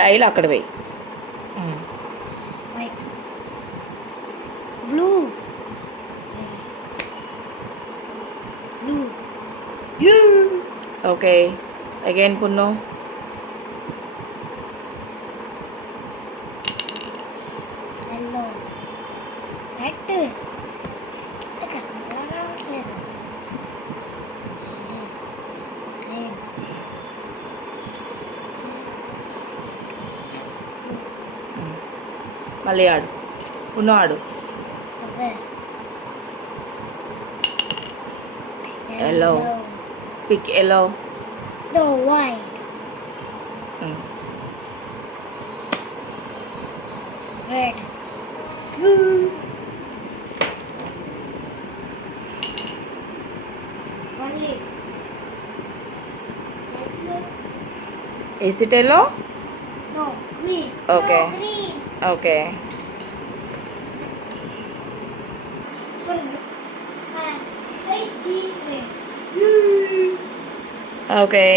Dial అక్కడ వేయి. White. Blue. Blue. Okay. Again పున్ను. Yellow. Red. Green. మళ్ళీ ఆడు. పున్ను ఆడు. Red. Yellow. Pick yellow. No, white. Red. Only. Yellow. Is it yellow? No, green. Okay. No, green. Okay. I see red. Okay.